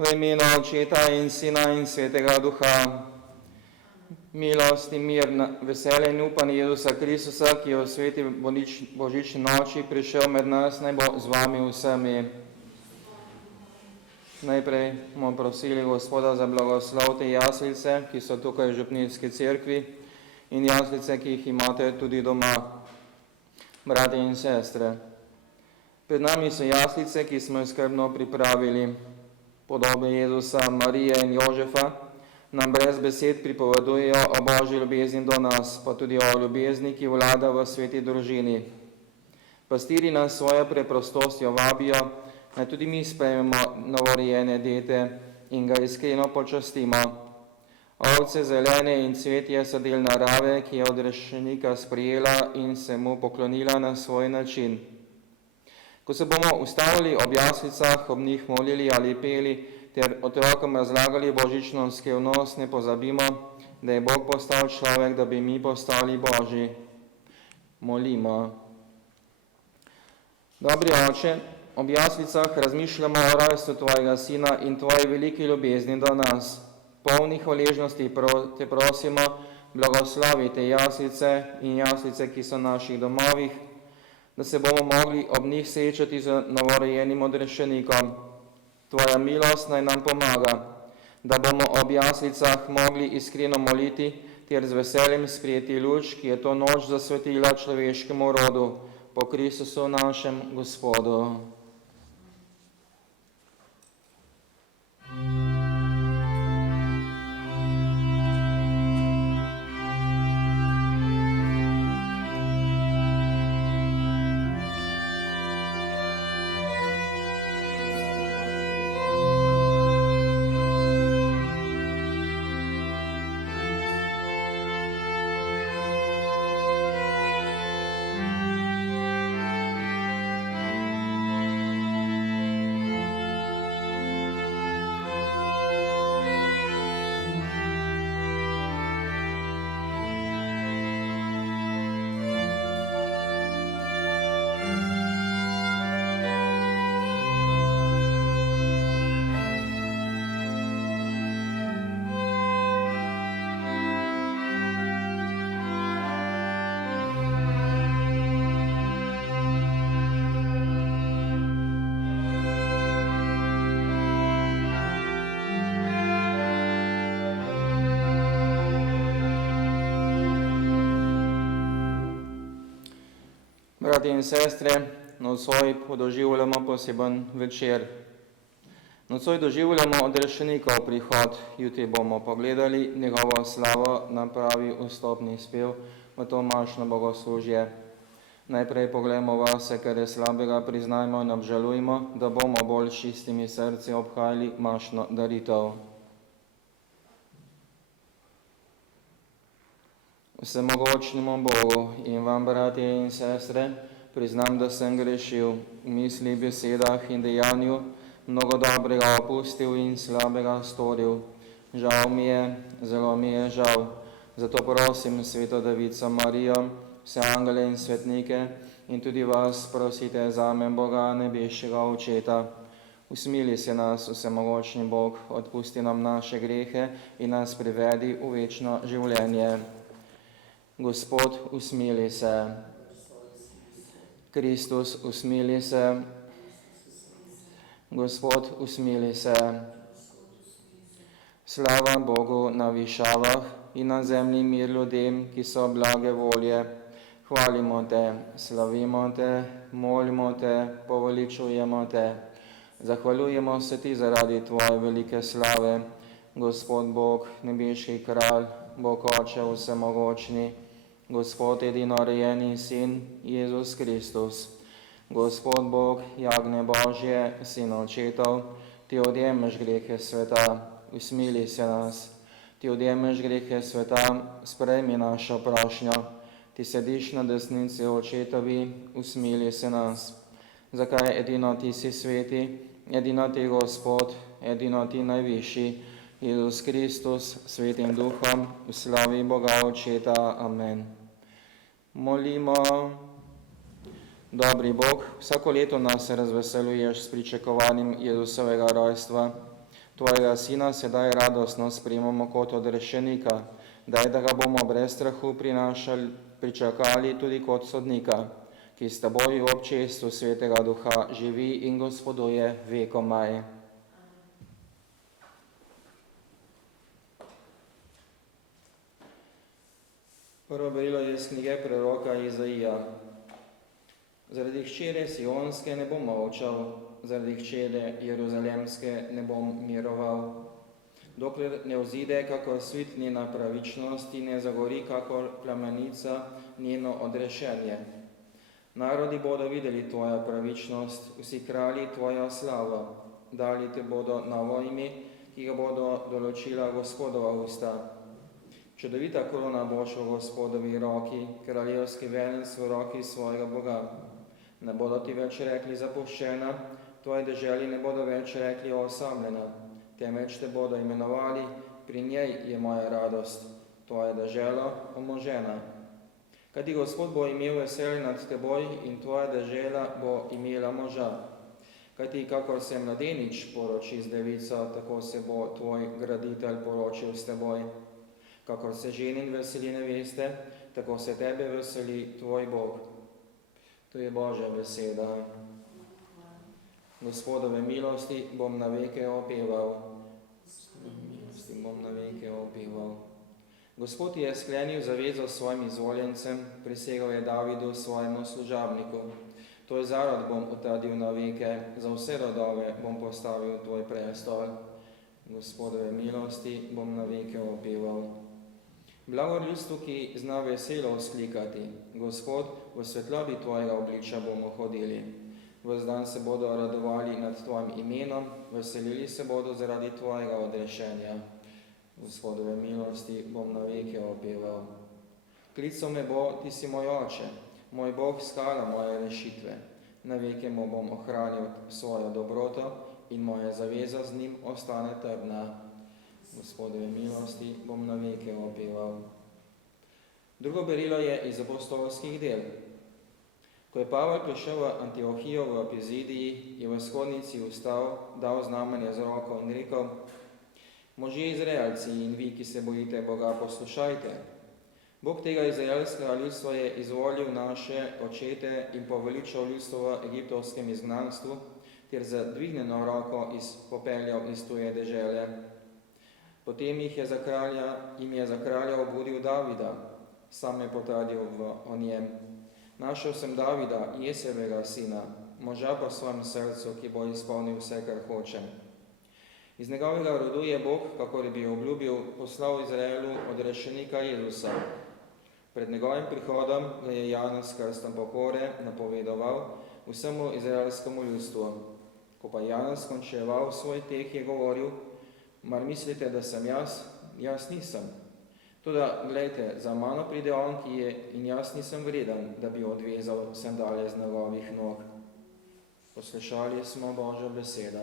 V imenu Očeta in Sina in Svetega Duha, milost in mir, veselje in upanje Jezusa Kristusa, ki je v sveti božični noči prišel med nas, naj bo z vami vsemi. Najprej bomo prosili Gospoda za blagoslov te jaslice, ki so tukaj v župnijski cerkvi, in jaslice, ki jih imate tudi doma. Brati in sestre, pred nami so jaslice, ki smo jih skrbno pripravili. Podobe Jezusa, Marije in Jožefa nam brez besed pripovedujejo o Božji ljubezni do nas, pa tudi o ljubezni, ki vlada v sveti družini. Pastiri nas svojo preprostostjo vabijo, naj tudi mi sprejmemo novorojene dete in ga iskreno počastimo. Ovce zelene in cvetje so del narave, ki je od rešenika sprejela in se mu poklonila na svoj način. Ko se bomo ustavili ob jaslicah, ob njih molili ali peli ter otrokom razlagali božično skrivnost, ne pozabimo, da je Bog postal človek, da bi mi postali Božji. Molimo. Dobri Oče, ob jaslicah razmišljamo o rojstvu Tvojega Sina in Tvoji veliki ljubezni do nas. Polni hvaležnosti te prosimo, blagoslovi te jaslice in jaslice, ki so v naših domovih, da se bomo mogli ob njih srečati z novorojenim odrešenikom. Tvoja milost naj nam pomaga, da bomo ob jaslicah mogli iskreno moliti ter z veseljem sprejeti luč, ki je to noč zasvetila človeškemu rodu, po Kristusu našem Gospodu. Brati in sestre, nocoj doživljamo poseben večer. Nocoj doživljamo odrešenikov prihod, jutri bomo pogledali njegovo slavo na pravi vstopni spev v to mašno bogoslužje. Najprej pogledamo vase, kar je slabega, priznajmo in obžalujmo, da bomo bolj s čistimi srci obhajali mašno daritev. Vsemogočnemu Bogu in vam, bratje in sestre, priznam, da sem grešil v misli, besedah in dejanju, mnogo dobrega opustil in slabega storil. Žal mi je, zelo mi je žal. Zato prosim Sveto Devico Marijo, vse angele in svetnike in tudi vas prosite zame, Boga nebeškega Očeta. Usmili se nas, vsemogočni Bog, odpusti nam naše grehe in nas privedi v večno življenje. Gospod, usmili se. Kristus, usmili se. Gospod, usmili se. Slava Bogu na višavah in na zemlji mir ljudem, ki so blage volje. Hvalimo te, slavimo te, molimo te, poveličujemo te. Zahvaljujemo se ti zaradi tvoje velike slave, Gospod Bog, nebeški kralj, Bog Oče vsemogočni, Gospod edinorojeni Sin, Jezus Kristus. Gospod Bog, jagnje Božje, Sin Očetov, ti odjemeš grehe sveta, usmili se nas. Ti odjemeš grehe sveta, sprejmi našo prošnjo. Ti sediš na desnici Očetovi, usmili se nas. Zakaj edino ti si sveti, edino ti Gospod, edino ti najvišji, Jezus Kristus, svetim duhom, v slavi Boga Očeta. Amen. Molimo. Dobri Bog, vsako leto nas razveseljuješ s pričakovanjem Jezusovega rojstva. tvojega sina sedaj radostno sprejmemo kot odrešenika. Daj, da ga bomo brez strahu pričakali tudi kot sodnika, ki s teboj v občestvu Svetega Duha živi in gospoduje vekomaj. Prvo berilo je iz knjige proroka Izaija. Zaradi hčere Sionske ne bom molčal, zaradi hčere Jeruzalemske ne bom miroval. Dokler ne vzide kakor svit njena pravičnost in ne zagori kakor plamenica njeno odrešenje. Narodi bodo videli tvoja pravičnost, vsi kralji tvoja slava. Dali te bodo novo ime, ki ga bodo določila Gospodova usta. Čudovita korona boš v Gospodovi roki, kraljevski venec v roki svojega Boga. Ne bodo ti več rekli zapuščena, tvoje deželi ne bodo več rekli osamljena, temveč te bodo imenovali, pri njej je moja radost, tvoja dežela omožena. Kajti Gospod bo imel veselje nad teboj in tvoja dežela bo imela moža. Kajti kakor se mladenič poroči z devico, tako se bo tvoj graditelj poročil s teboj. Kakor se ženin veseli neveste, tako se tebe veseli tvoj Bog. To je Božja beseda. Gospodove milosti bom na veke opeval. Gospod je sklenil zavezo s svojim izvoljencem, prisegal je Davidu svojemu služabniku. Tvoj zarod bom utrdil na veke, za vse rodove bom postavil tvoj prestol. Gospodove milosti bom na veke opeval. Blago ljudstvu, ki zna veselo vzklikati, Gospod, v svetlobi tvojega obličja bomo hodili. Ves dan se bodo radovali nad tvojim imenom, veselili se bodo zaradi tvojega odrešenja. Gospodove milosti bom na veke opeval. Klical me bo, ti si moj oče, moj Bog, skala moje rešitve. Na veke mu bom ohranil svojo dobroto in moja zaveza z njim ostane trdna. Gospodove milosti bom na veke opeval. Drugo berilo je iz apostolskih del. Ko je Pavel prišel v Antiohijo v Pizidiji, je v shodnici vstal, dal znamenje z roko in rekel: Možje Izraelci in vi, ki se bojite Boga, poslušajte. Bog tega izraelskega ljudstva je izvolil naše očete in poveličal ljudstvo v egiptovskem izgnanstvu, ter z dvignjeno roko popeljal iz tuje dežele. Potem jim je za kralja obudil Davida, sam je potrdil o njem. Našel sem Davida, Jesevega sina, moža po svojem srcu, ki bo izpolnil vse, kar hoče. Iz njegovega rodu je Bog, kakor je bil obljubil, poslal Izraelu odrešenika Jezusa. Pred njegovim prihodom ga je Janez krstom pokore napovedoval vsemu izraelskemu ljudstvu. Ko pa Janez končeval svoj tek, je govoril: Mar mislite, da sem jaz? Jaz nisem. Toda, glejte, za mano pride on, ki je, in jaz nisem vreden, da bi odvezal sandale z njegovih nog. Poslušali smo Božjo besedo.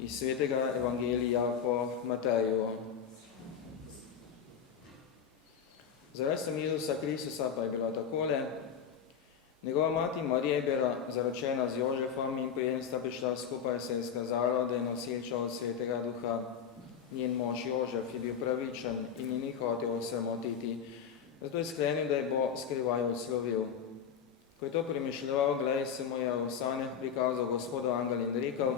Iz svetega evangelija po Mateju. Za rojstvom Jezusa Kristusa pa je bilo takole. Njegova mati Marija je bila zaročena z Jožefom in preden sta prišla skupaj, se je izkazalo, da je nosilča od Svetega Duha. Njen mož Jožef je bil pravičen in ni hotel osramotiti, zato je sklenil, da je bo skrivaj odslovil. Ko je to premišljeval, glej, se mu je v sanjah prikazal Gospodov angel in rekel: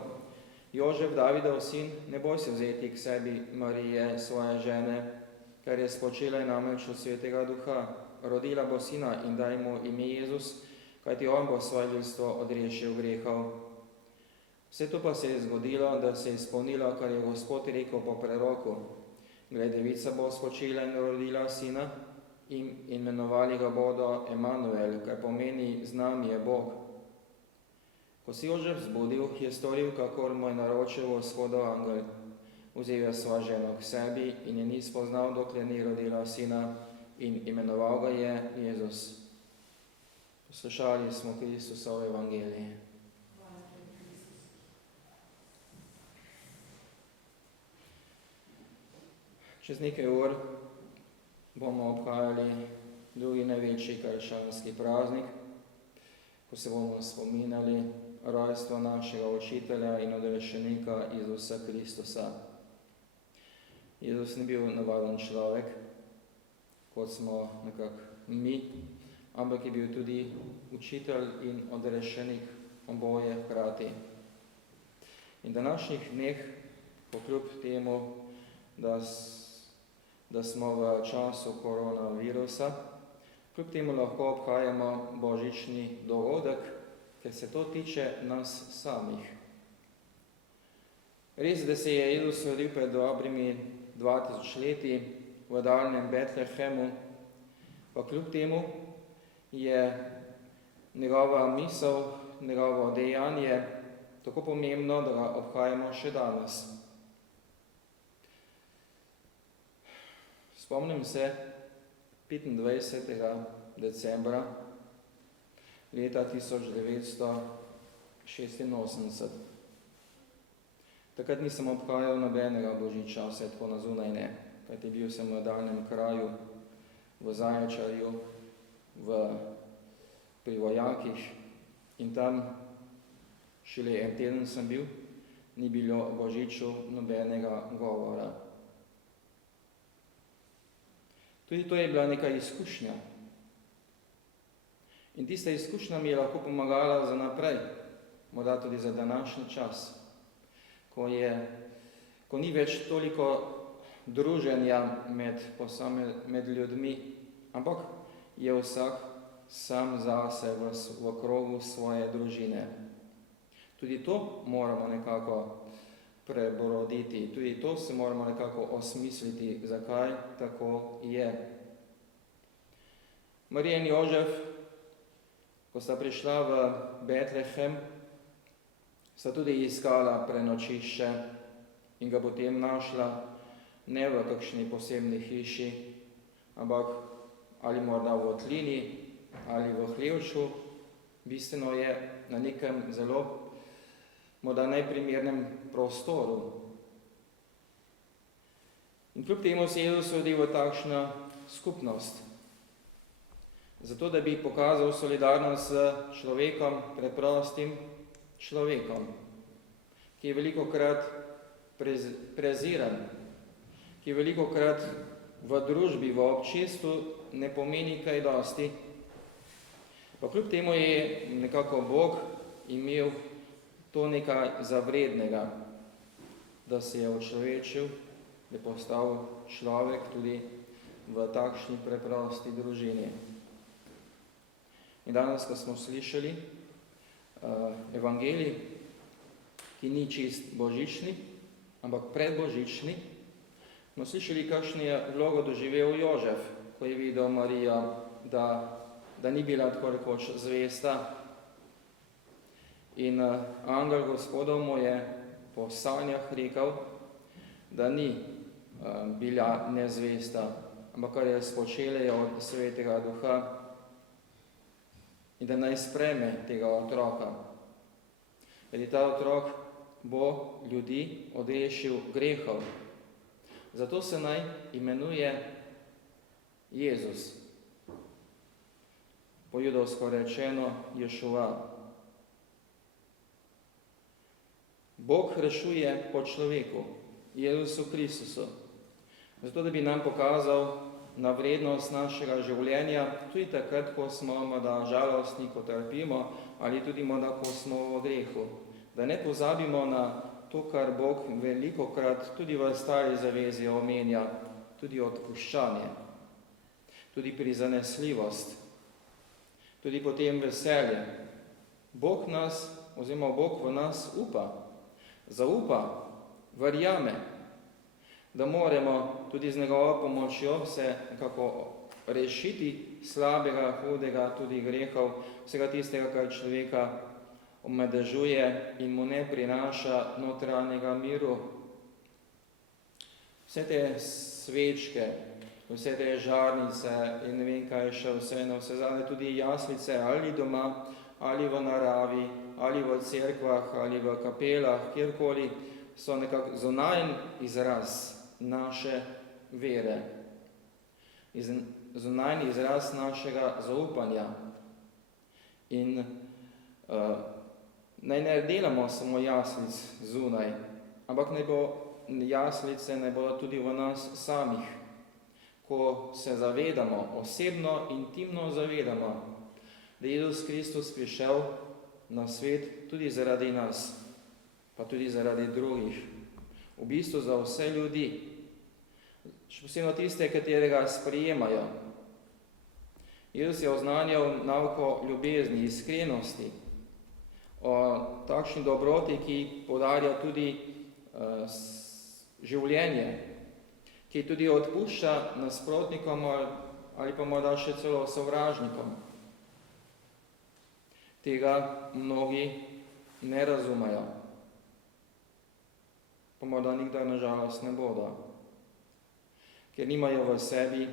Jožef, Davidov sin, ne boj se vzeti k sebi Marije, svoje žene, ker je spočila namreč od Svetega Duha. Rodila bo sina in daj mu ime Jezus, kajti on bo svoje ljudstvo odrešil grehov. Vse to pa se je zgodilo, da se je izpolnilo, kar je Gospod rekel po preroku. Glej, devica bo spočila in rodila sina in imenovali ga bodo Emanuel, kar pomeni z nami je Bog. Ko si Jožef zbudil, je storil, kakor mu je naročil Gospodov angel. vzel je svojo ženo k sebi in je ni spoznal, dokler ni rodila sina, in imenoval ga je Jezus. Poslušali smo Kristusov evangelije. Čez nekaj ur bomo obhajali drugi največji krščanski praznik, ko se bomo spominjali rojstva našega učitelja in odrešenika Jezusa Kristusa. Jezus ni bil navaden človek, kot smo nekako mi, ampak je bil tudi učitelj in odrešenik, oboje hkrati. In današnjih dneh, pokljub temu, da smo v času koronavirusa, kljub temu lahko obhajamo božični dogodek, ker se to tiče nas samih. Res, da se je Jezus rodil pred dobrimi 2000 leti v daljnem Betlehemu, pa kljub temu je njegova misel, njegovo dejanje tako pomembno, da ga obhajamo še danes. Spomnim se 25. decembra leta 1986. Takrat nisem obhajal nobenega božiča, vse tako na zunaj ne, kajti bil sem v daljnem kraju, v Zaječarju, pri vojakih in tam šele en teden sem bil, ni bilo božiču nobenega govora. Tudi to je bila neka izkušnja. In tista izkušnja mi je lahko pomagala za naprej, morda tudi za današnji čas, ko ni več toliko druženja med ljudmi, ampak je vsak sam zase v krogu svoje družine. Tudi to moramo nekako prebroditi, tudi to se moramo nekako osmisliti, zakaj tako je. Marija in Jožef, ko sta prišla v Betlehem, sta tudi iskala prenočišče in ga potem našla ne v kakšni posebni hiši, ampak ali morda v votlini ali v hlevču, bistveno je na nekem zelo morda najprimernem prostoru. In kljub temu se Jezus rodil v takšno skupnost, zato da bi pokazal solidarnost s človekom, preprostim človekom, ki je velikokrat preziran, ki velikokrat v družbi, v občestvu ne pomeni kaj dosti. Pa kljub temu je nekako Bog imel to nekaj zavrednega, da se je očlovečil, da je postal človek tudi v takšni preprosti družini. In danes, ko smo slišali evangelij, ki ni čist božični, ampak predbožični, smo slišali, kakšno je vlogo doživel Jožef, ko je videl Marijo, da ni bila tako rekoč zvesta. In angel Gospodov mu je po sanjah rekel, da ni bila nezvesta, ampak kar je spočele od Svetega Duha in da naj sprejme tega otroka. Ker ta otrok bo ljudi odrešil grehov. Zato se naj imenuje Jezus. Po judovsko rečeno Ješua. Bog rešuje po človeku, Jezusu Kristusu. Zato, da bi nam pokazal na vrednost našega življenja, tudi takrat, ko smo morda žalostni, ko trpimo, ali tudi morda, ko smo v grehu. Da ne pozabimo na to, kar Bog velikokrat tudi v Stari zavezi omenja, tudi odpuščanje, tudi prizanesljivost, tudi potem veselje. Bog nas, oziroma Bog v nas upa, zaupa, verjame, da moramo tudi z njegovo pomočjo se nekako rešiti slabega, hudega, tudi grehov, vsega tistega, kar človeka omedežuje in mu ne prinaša notranjega miru. vse te svečke, vse te žarnice in ne vem kaj še vse, na vse zadnje tudi jaslice ali doma, ali v naravi, ali v cerkvah, ali v kapelah, kjerkoli, so nekako zunajen izraz naše vere, zunajen izraz našega zaupanja. In naj ne delamo samo jaslic zunaj, ampak jaslice naj bodo tudi v nas samih, ko se zavedamo, osebno, intimno zavedamo, da je Jezus Kristus prišel na svet tudi zaradi nas, pa tudi zaradi drugih, v bistvu za vse ljudi, še posebno tiste, katerega sprejemajo. Jezus je oznanjal nauko ljubezni, iskrenosti, o takšni dobroti, ki podarja tudi življenje, ki tudi odpušča nasprotnikom ali pa morda še celo sovražnikom. Tega mnogi ne razumejo, pa morda nikdar nažalost ne bodo, ker nimajo v sebi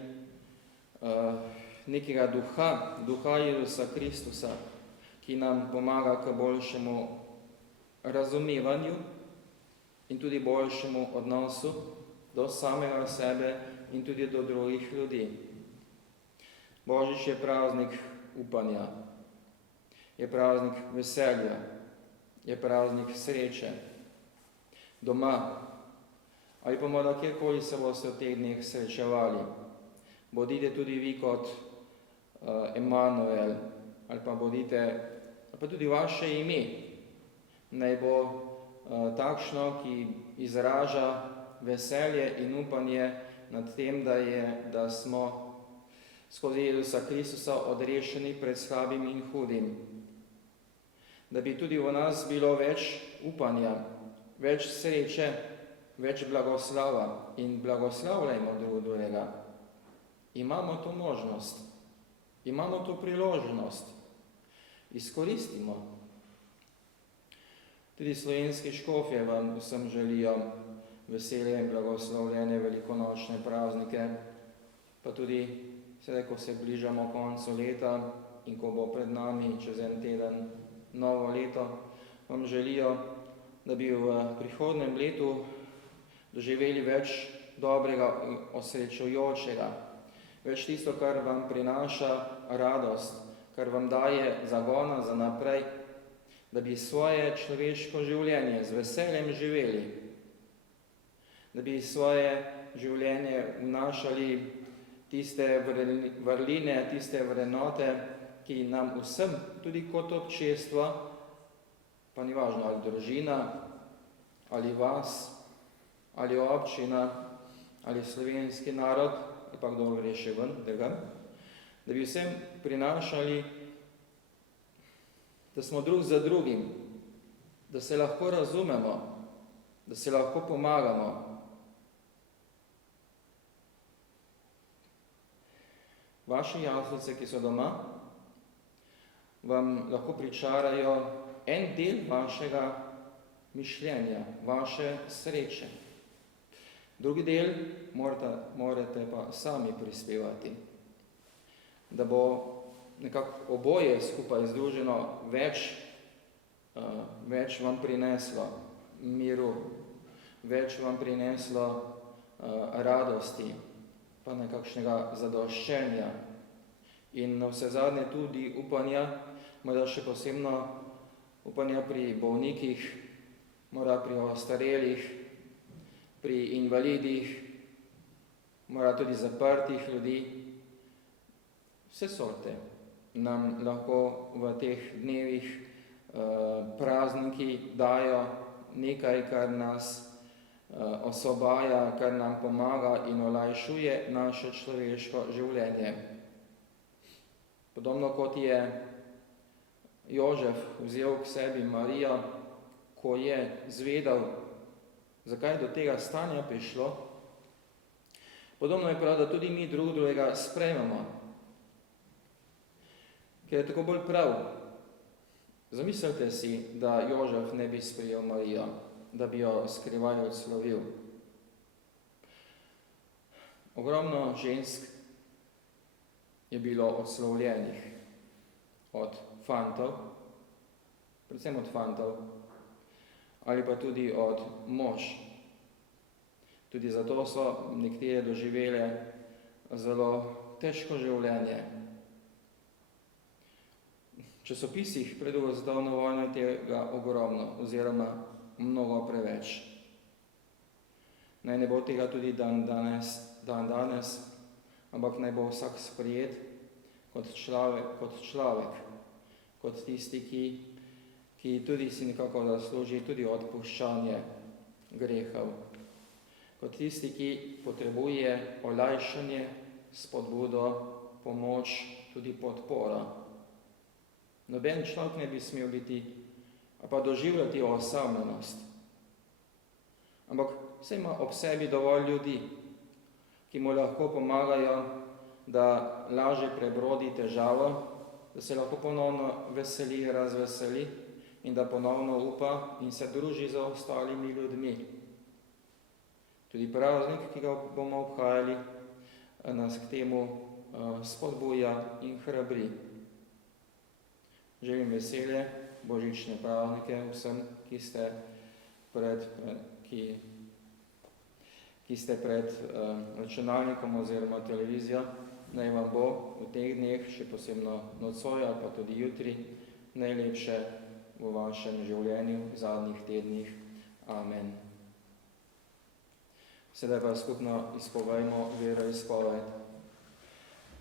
nekega duha Jezusa Kristusa, ki nam pomaga k boljšemu razumevanju in tudi boljšemu odnosu do samega sebe in tudi do drugih ljudi. Božič je praznik upanja, je praznik veselja, je praznik sreče. Doma ali pa morda kjerkoli se boste v teh dneh srečevali, bodite tudi vi kot Emanuel, ali pa tudi vaše ime naj bo takšno, ki izraža veselje in upanje nad tem, da smo skozi Jezusa Kristusa odrešeni pred slabim in hudim. Da bi tudi v nas bilo več upanja, več sreče, več blagoslava in blagoslavljajmo drugega. Imamo to možnost, imamo to priložnost, izkoristimo. Tudi slovenski škofje vam vsem želijo veselje in blagoslovljene velikonočne praznike, pa tudi sedaj, ko se bližamo koncu leta in ko bo pred nami čez en teden novo leto, vam želijo, da bi v prihodnem letu doživeli več dobrega in osrečujočega, več tisto, kar vam prinaša radost, kar vam daje zagona za naprej, da bi svoje človeško življenje z veseljem živeli, da bi svoje življenje vnašali tiste vrline, tiste vrednote, ki nam vsem, tudi kot občestvo, pa ni važno, ali družina, ali vas, ali občina, ali slovenski narod, ali pa kdo gre še ven tega, da bi vsem prinašali, da smo drug za drugim, da se lahko razumemo, da se lahko pomagamo. Vaše jaslice, ki so doma, vam lahko pričarajo en del vašega mišljenja, vaše sreče. Drugi del morate pa sami prispevati, da bo nekako oboje skupaj združeno več vam prineslo miru, več vam prineslo radosti, pa nekakšnega zadoščenja in navsezadnje tudi upanja, morda še posebno upanja pri bolnikih, morda pri ostarelih, pri invalidih, morda tudi zaprtih ljudi. Vse sorte nam lahko v teh dnevih prazniki dajo nekaj, kar nas osvobaja, kar nam pomaga in olajšuje naše človeško življenje. Podobno kot je Jožef vzel k sebi Marijo, ko je zvedel, zakaj do tega stanja prišlo, podobno je prav, da tudi mi drugega sprejmemo, ker je tako bolj prav. Zamislite si, da Jožef ne bi sprejel Marijo, da bi jo skrivaj odslovil. Ogromno žensk je bilo odslovljenih od fantov, predvsem od fantov, ali pa tudi od mož. Tudi zato so nekatere doživele zelo težko življenje. V časopisih pred drugo svetovno vojno je tega ogromno oziroma mnogo preveč. Naj ne bo tega tudi dan danes, ampak naj bo vsak sprejet kot človek, kot tisti, ki tudi si nekako zasluži tudi odpuščanje grehov, kot tisti, ki potrebuje olajšanje, spodbudo, pomoč, tudi podporo. Noben človek ne bi smel biti, pa doživljati osamljenost. Ampak vse ima ob sebi dovolj ljudi, ki mu lahko pomagajo, da lažje prebrodi težavo, da se lahko ponovno veseli, razveseli in da ponovno upa in se druži z ostalimi ljudmi. Tudi praznik, ki ga bomo obhajali, nas k temu spodbuja in hrabri. Želim veselje, božične praznike vsem, ki ste pred računalnikom oziroma televizijo. Naj vam bo v teh dneh, še posebno nocoj ali pa tudi jutri, najlepše v vašem življenju, v zadnjih tednih. Amen. Sedaj pa skupno izpovejmo veroizpoved.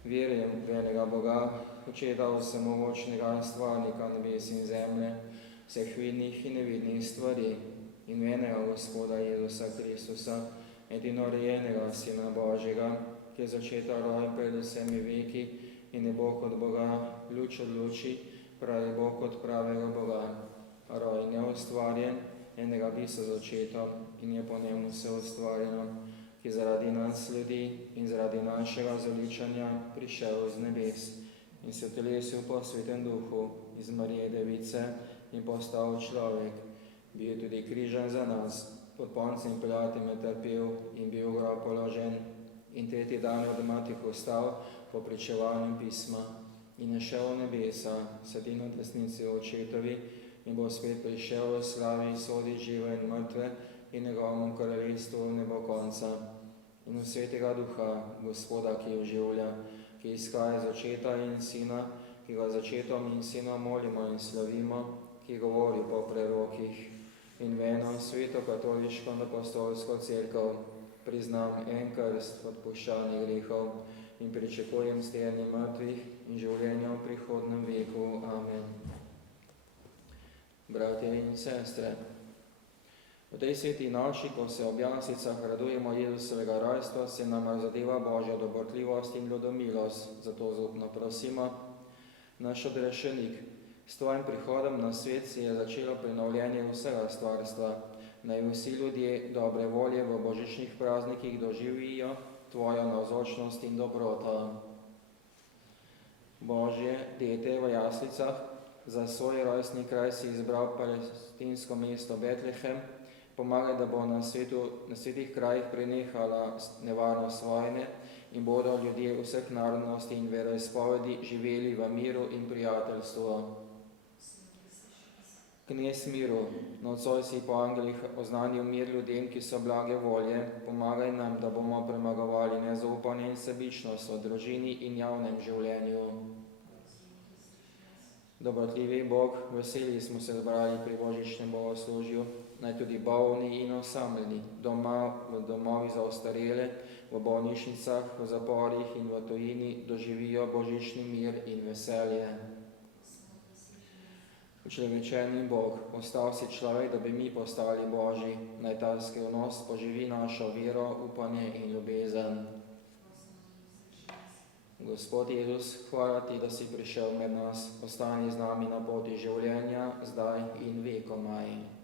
Verujem v enega Boga, Očeta vsemogočnega, stvarnika nebes in zemlje, vseh vidnih in nevidnih stvari, in v enega Gospoda Jezusa Kristusa, edinorojenega Sina Božjega, ki je začeta roj pred vsemi veki in je Bog od Boga, luč od luči, pravi Bog od pravega Boga, roj neustvarjen, enega bisa z očetom in je po njemu vse ustvarjeno, ki zaradi nas ljudi in zaradi našega zaličanja prišel z nebes in se utelesil po Svetem Duhu iz Marije Device in postal človek, bil tudi križan za nas, pod Poncijem Pilatom je trpel in bil v grob položen in tretji dan od mrtvih vstal po pričevanju pisma in je šel v nebesa, sedi na desnici očetovi in bo spet prišel v slavi soditi žive in mrtve in njegovemu kraljestvu ne bo konca. In v Svetega Duha, Gospoda, ki oživlja, ki izhaja iz Očeta in Sina, ki ga z Očetom in Sinom molimo in slavimo, ki govori po prerokih, in v eno sveto katoliško in apostolsko cerkev priznam en krst odpuščanja grehov in pričakujem stajanje mrtvih in življenja v prihodnem veku. Amen. Bratje in sestre, v tej sveti noči, ko se ob jaslicah radujemo Jezusovega rojstva, se nam razodeva Božja dobrotljivost in ljudomilost, zato zaupno prosimo, naš odrešenik, s tvojim prihodom na svet se je začelo prenovljenje vsega stvarstva, naj vsi ljudje dobre volje v božičnih praznikih doživijo tvojo navzočnost in dobroto. Božje dete v jaslicah, za svoj rojstni kraj si izbral palestinsko mesto Betlehem, pomagaj, da bo na svetih krajih prenehala nevarnost vojne in bodo ljudje vseh narodnosti in veroizpovedi živeli v miru in prijateljstvu. Knez miru, nocoj si po angelih oznanil mir ljudem, ki so blage volje, pomagaj nam, da bomo premagovali nezaupanje in sebičnost v družini in javnem življenju. Dobrotljivi Bog, veseli smo se zbrali pri božičnem bogoslužju, naj tudi bolni in osamljeni, doma, v domovih za ostarele, v bolnišnicah, v zaporih in v tujini doživijo božični mir in veselje. Učlovečeni Bog, ostal si človek, da bi mi postali Božji, naj ta skrivnost poživi našo vero, upanje in ljubezen. Gospod Jezus, hvala ti, da si prišel med nas, ostani z nami na poti življenja, zdaj in vekomaj.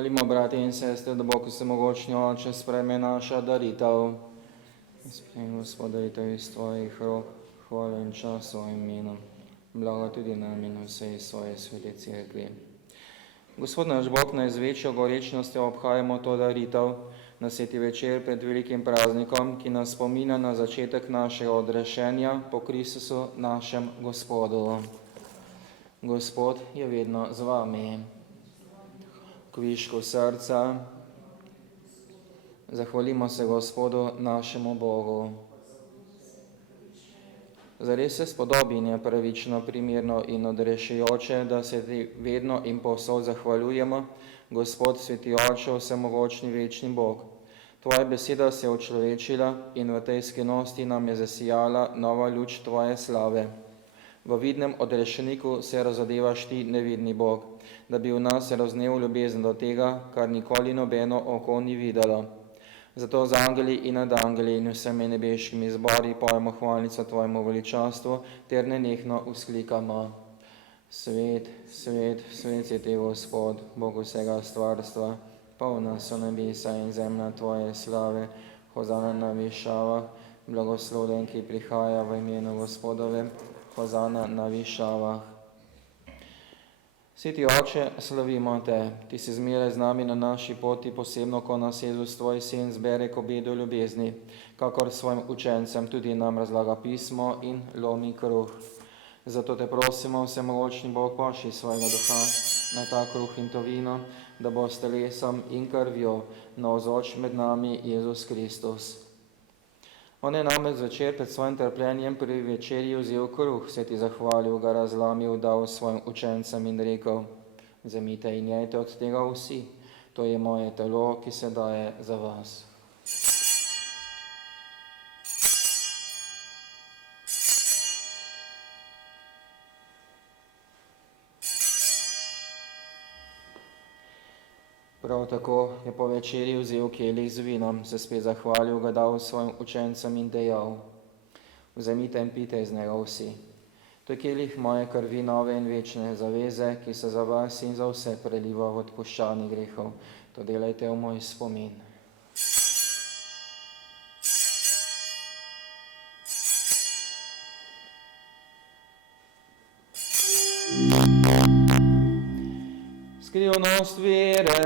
Molimo, brati in sestre, da Bog vsemogočni Oče sprejme naša daritev. Sprejmi, Gospod, daritev iz tvojih rok, hvala in čas svojim imenom. Blago tudi nam in vsej svoje svete cerkvi. Gospod naš Bog, naj z večjo gorečnostjo obhajamo to daritev na sveti večer pred velikim praznikom, ki nas spominja na začetek našega odrešenja po Kristusu našem Gospodu. Gospod je vedno z vami. Kvišku srca, zahvalimo se Gospodu našemu Bogu. Zares se spodobi in je pravično, primerno in odrešujoče, da se ti vedno in povsod zahvaljujemo, Gospod, sveti Oče, vsemogočni večni Bog. Tvoja beseda se je učlovečila in v tej skrivnosti nam je zasijala nova luč tvoje slave. V vidnem odrešeniku se razodevaš ti, nevidni Bog, da bi v nas raznev ljubezen do tega, kar nikoli nobeno oko ni videlo. Zato z angeli in nad angeli in vsemi nebeškimi zbori pojemo hvalnico tvojemu veličastvu ter nenehno vzklikamo: Svet, svet, svet je ti Gospod, Bog vsega stvarstva, polna so nebesa in zemlja tvoje slave, hozana na višavah, blagoslovljen, ki prihaja v imenu Gospodove, hozana na višavah. Sveti Oče, slavimo te, ti si zmeraj z nami na naši poti, posebno, ko nas Jezus, tvoj sin, zbere k obedu ljubezni, kakor svojim učencem tudi nam razlaga pismo in lomi kruh. Zato te prosimo, vsemogočni Bog, pošlji svojega duha na ta kruh in to vino, da bo s telesom in krvjo navzoč med nami Jezus Kristus. On je namreč zvečer pred svojim trpljenjem pri večerji vzel kruh, se ti zahvalil, ga razlamil, dal svojim učencem in rekel: Vzemite in jejte od tega vsi, to je moje telo, ki se daje za vas. Prav tako je po večerji vzel kelih z vinom, se spet zahvalil, ga dal svojim učencem in dejal: Vzemite in pite iz njega vsi. To je kelih moje krvi nove in večne zaveze, ki se za vas in za vse preliva v odpuščanje grehov. To delajte v moj spomin. Skrivnost vere.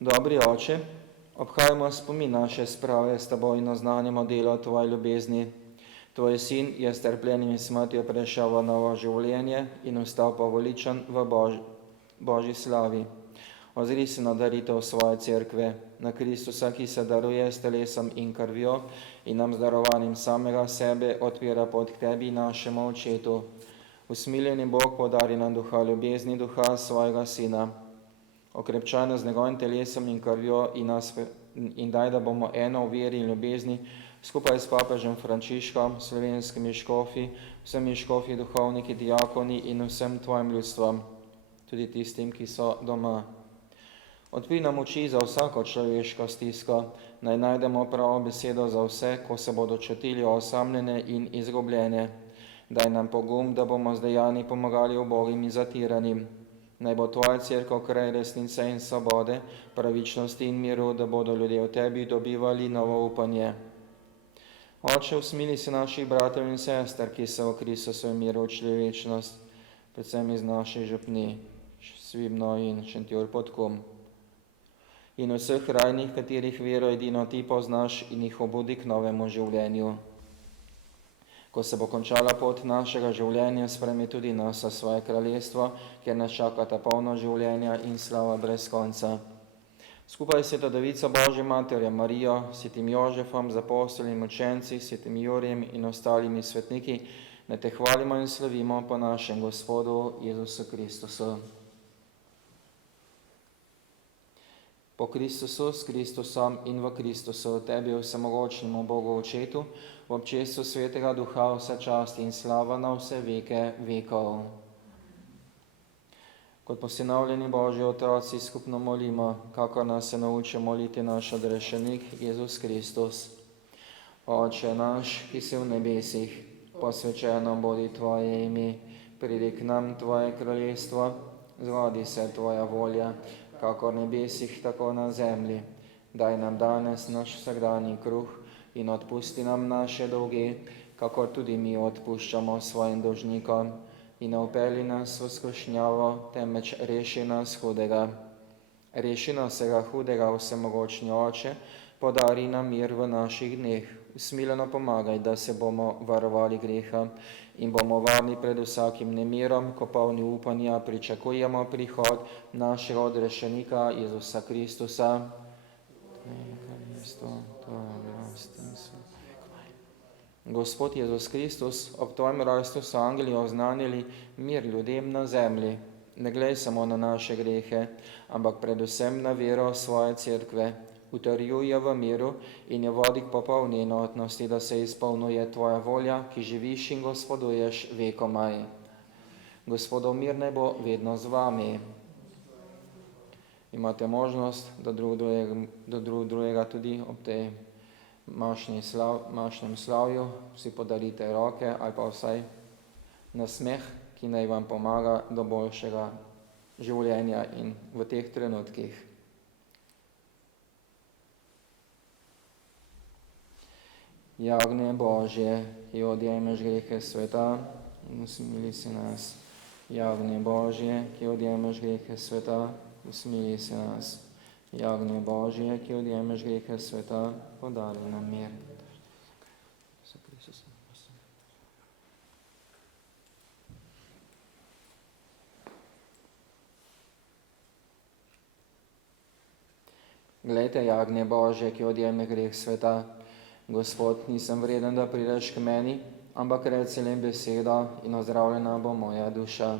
Dobri Oče, obhajamo spomin naše sprave s teboj in oznanjamo delo tvoje ljubezni. Tvoj sin je s trpljenjem in smrtjo prešel v novo življenje in ostal poveličan v Božji slavi. Ozri se na daritev svoje cerkve, na Kristusa, ki se daruje s telesom in krvjo in nam z darovanjem samega sebe odpira pot k tebi, našemu Očetu. Usmiljeni Bog, podari nam duha ljubezni, duha svojega sina. Okrepčaj nas z njegovim telesom in krvjo in daj, da bomo eno v veri in ljubezni, skupaj s papežem Frančiškom, slovenskimi škofi, vsemi škofi, duhovniki, diakoni in vsem tvojim ljudstvom, tudi tistim, ki so doma. Odpri nam oči za vsako človeško stisko, naj najdemo pravo besedo za vse, ko se bodo čutili osamljene in izgubljene. Daj nam pogum, da bomo z dejanji pomagali ubogim in zatiranim. Naj bo tvoja cerkev kraj resnice in svobode, pravičnosti in miru, da bodo ljudje v tebi dobivali novo upanje. Oče, usmili se naših bratov in sester, ki so v Kristusu miru odšli v večnost, predvsem iz naših župni, Svibno in Šentjur pod Kum. In vseh rajnih, katerih vero edino ti poznaš, in jih obudi k novemu življenju. Ko se bo končala pot našega življenja, sprejmi tudi nas v svoje kraljestvo, kjer nas čakata polno življenja in slava brez konca. Skupaj s sveto Devico Božjo Materjo Marijo, svetim Jožefom, z apostoli in učenci, svetim Jurijem in ostalimi svetniki, naj te hvalimo in slavimo po našem Gospodu Jezusu Kristusu. Po Kristusu, s Kristusom in v Kristusu, tebi vsemogočnemu Bogu Očetu, v občestvu Svetega Duha, vsa čast in slava na vse veke vekov. Kot posinovljeni Božji otroci skupno molimo, kakor nas se nauči moliti naš odrešenik Jezus Kristus. Oče naš, ki si v nebesih, posvečeno bodi Tvoje ime, pridi k nam Tvoje kraljestvo, zgodi se Tvoja volja, kakor v nebesih, tako na zemlji. Daj nam danes naš vsakdanji kruh in odpusti nam naše dolge, kakor tudi mi odpuščamo svojim dolžnikom. In ne vpelji nas v skušnjavo, temveč reši nas hudega. Reši nas vsega hudega, vsemogočni Oče, podari nam mir v naših dneh. Usmiljeno pomagaj, da se bomo varovali greha in bomo varni pred vsakim nemirom, ko polni upanja pričakujemo prihod našega odrešenika Jezusa Kristusa. Gospod Jezus Kristus, ob Tvojem rojstvu so angeli oznanili mir ljudem na zemlji. Ne glej samo na naše grehe, ampak predvsem na vero svoje cerkve. Utrjuj jo v miru in jo vodi k popolni enotnosti, da se izpolnjuje Tvoja volja, ki živiš in gospoduješ vekomaj. Gospodov mir naj bo vedno z vami. Imate možnost, da drug drugega tudi ob tej mašnem slavju si podarite roke ali pa vsaj nasmeh, ki naj vam pomaga do boljšega življenja in v teh trenutkih. Jagnje Božje, ki odjemeš grehe sveta, usmili se nas. Jagnje Božje, ki odjemeš grehe sveta, usmili se nas. Jagnje Božje, ki odjemeš grehe sveta, podari nam mir. Glejte, jagnje Božje, ki odjeme greh sveta. Gospod, nisem vreden, da prideš k meni, ampak reci le besedo in ozdravljena bo moja duša.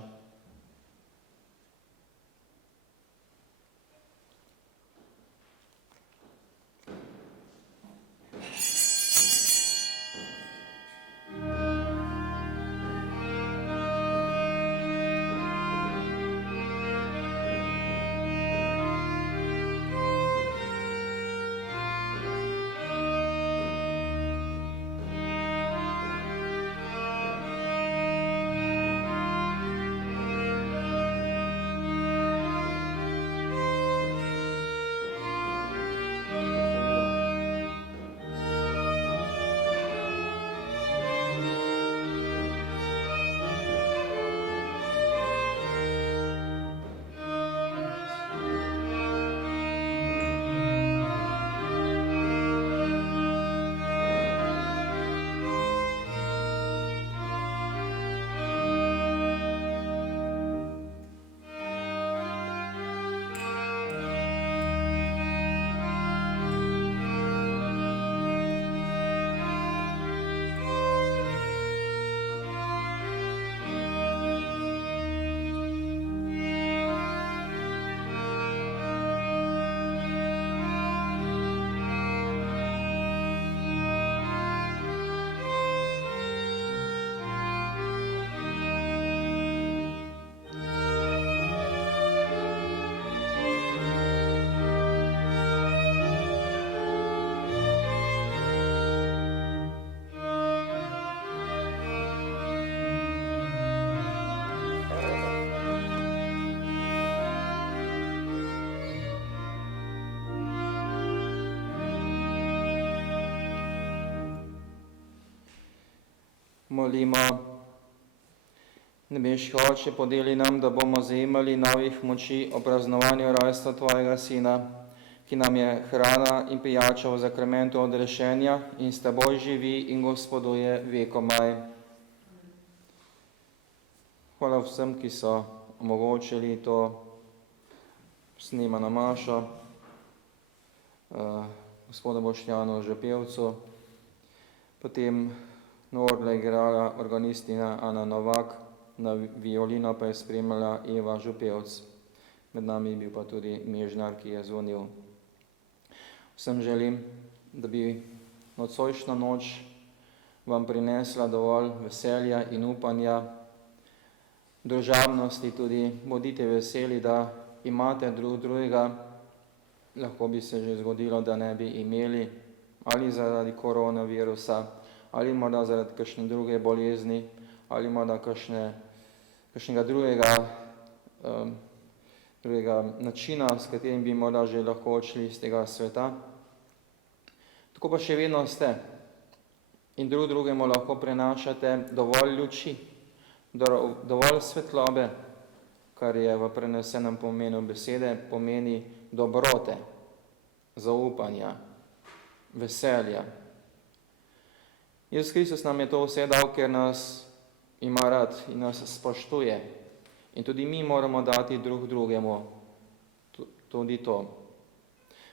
Molimo. Nebeški Oče, podeli nam, da bomo zajemali novih moči o praznovanju rojstva Tvojega Sina, ki nam je hrana in pijača v zakramentu odrešenja in s Teboj živi in gospoduje vekomaj. Hvala vsem, ki so omogočili to snemano mašo, gospodu Boštjanu Žepevcu, potem na orgle je igrala organistina Ana Novak, na violino pa je spremljala Eva Župevc. Med nami je bil pa tudi mežnar, ki je zvonil. Vsem želim, da bi nocojšnja noč vam prinesla dovolj veselja in upanja, družabnosti tudi. Bodite veseli, da imate drug drugega. Lahko bi se že zgodilo, da ne bi imeli, ali zaradi koronavirusa, ali morda zaradi kakšne druge bolezni, ali morda kakšnega drugega načina, s katerim bi morda že lahko odšli iz tega sveta. Tako pa še vedno ste in drug drugemu lahko prenašate dovolj luči, dovolj svetlobe, kar je v prenesenem pomenu besede, pomeni dobrote, zaupanja, veselja. Jezus Kristus nam je to vse dal, ker nas ima rad in nas spoštuje. In tudi mi moramo dati drug drugemu tudi to.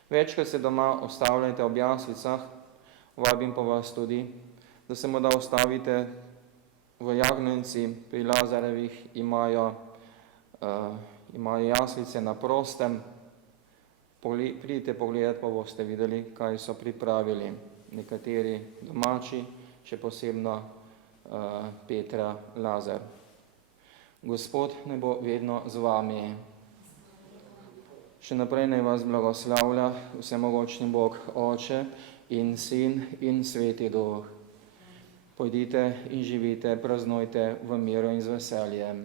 Večkrat se doma ustavljajte ob jaslicah, vabim pa vas tudi, da se morda ustavite v Jagnjenci, pri Lazarevih imajo jaslice na prostem. Pridite pogledat, pa boste videli, kaj so pripravili. Nekateri domači, še posebno Petra Lazar. Gospod naj bo vedno z vami. Še naprej naj vas blagoslavlja vsemogočni Bog, Oče in Sin in Sveti Duh. Pojdite in živite, praznujte v miru in z veseljem.